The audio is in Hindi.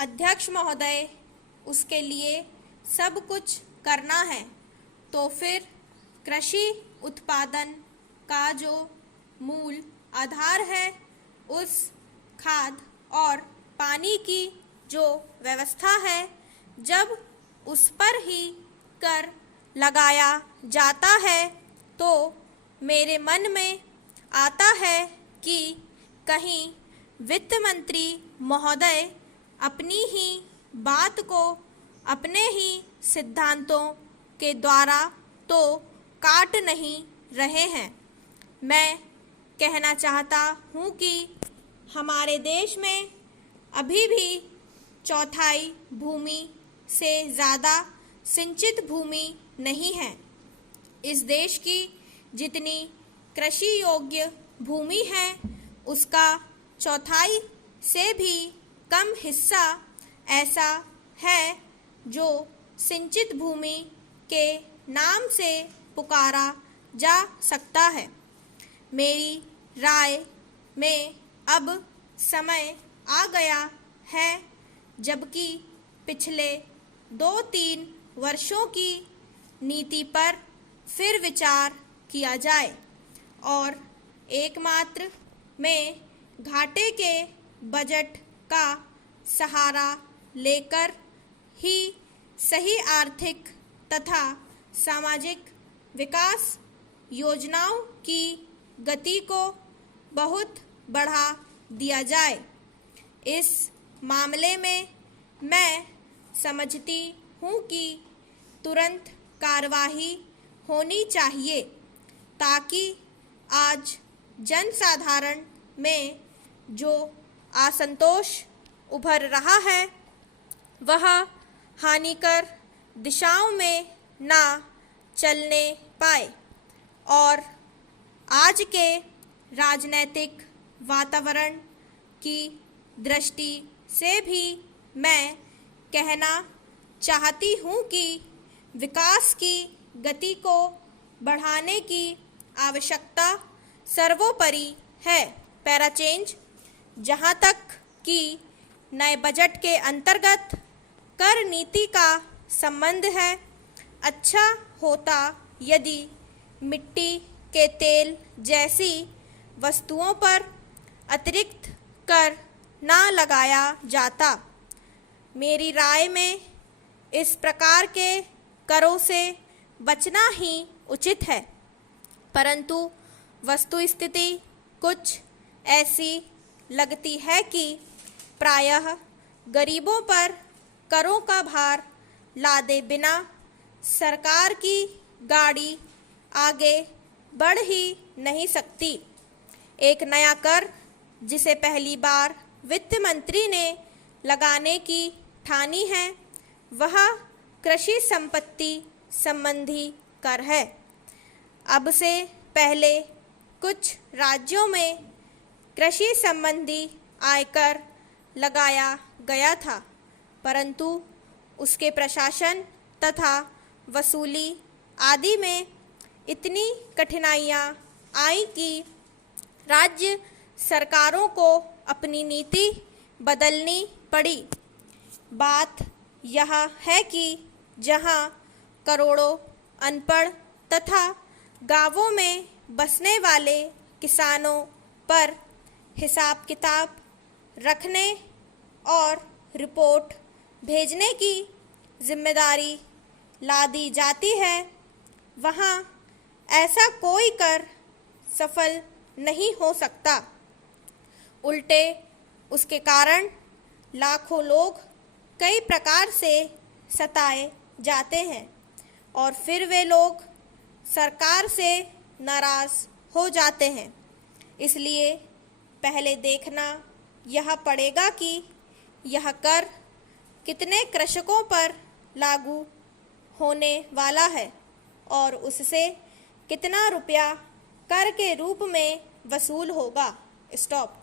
अध्यक्ष महोदय, उसके लिए सब कुछ करना है, तो फिर कृषि उत्पादन का जो मूल आधार है, उस खाद और पानी की जो व्यवस्था है, जब उस पर ही कर लगाया जाता है, तो मेरे मन में आता है कि कहीं वित्त मंत्री महोदय अपनी ही बात को अपने ही सिद्धांतों के द्वारा तो काट नहीं रहे हैं। मैं कहना चाहता हूँ कि हमारे देश में अभी भी चौथाई भूमि से ज़्यादा सिंचित भूमि नहीं है। इस देश की जितनी कृषि योग्य भूमि है, उसका चौथाई से भी कम हिस्सा ऐसा है जो सिंचित भूमि के नाम से पुकारा जा सकता है। मेरी राय में अब समय आ गया है जबकि पिछले 2-3 वर्षों की नीति पर फिर विचार किया जाए और एकमात्र में घाटे के बजट का सहारा लेकर ही सही आर्थिक तथा सामाजिक विकास योजनाओं की गति को बहुत बढ़ा दिया जाए। इस मामले में मैं समझती हूँ कि तुरंत कार्यवाही होनी चाहिए ताकि आज जनसाधारण में जो असंतोष उभर रहा है, वह हानिकर दिशाओं में ना चलने पाए और आज के राजनैतिक वातावरण की दृष्टि से भी मैं कहना चाहती हूँ कि विकास की गति को बढ़ाने की आवश्यकता सर्वोपरि है। Para change. जहाँ तक कि नए बजट के अंतर्गत कर नीति का संबंध है, अच्छा होता यदि मिट्टी के तेल जैसी वस्तुओं पर अतिरिक्त कर ना लगाया जाता। मेरी राय में इस प्रकार के करों से बचना ही उचित है, परंतु वस्तुस्थिति कुछ ऐसी लगती है कि प्रायः गरीबों पर करों का भार लादे बिना सरकार की गाड़ी आगे बढ़ ही नहीं सकती। एक नया कर जिसे पहली बार वित्त मंत्री ने लगाने की ठानी है, वह कृषि संपत्ति संबंधी कर है। अब से पहले कुछ राज्यों में कृषि संबंधी आयकर लगाया गया था, परंतु उसके प्रशासन तथा वसूली आदि में इतनी कठिनाइयाँ आई कि राज्य सरकारों को अपनी नीति बदलनी पड़ी। बात यह है कि जहाँ करोड़ों अनपढ़ तथा गांवों में बसने वाले किसानों पर हिसाब किताब रखने और रिपोर्ट भेजने की जिम्मेदारी लादी जाती है, वहाँ ऐसा कोई कर सफल नहीं हो सकता। उल्टे उसके कारण लाखों लोग कई प्रकार से सताए जाते हैं और फिर वे लोग सरकार से नाराज़ हो जाते हैं। इसलिए पहले देखना यह पड़ेगा कि यह कर कितने कृषकों पर लागू होने वाला है और उससे कितना रुपया कर के रूप में वसूल होगा। स्टॉप।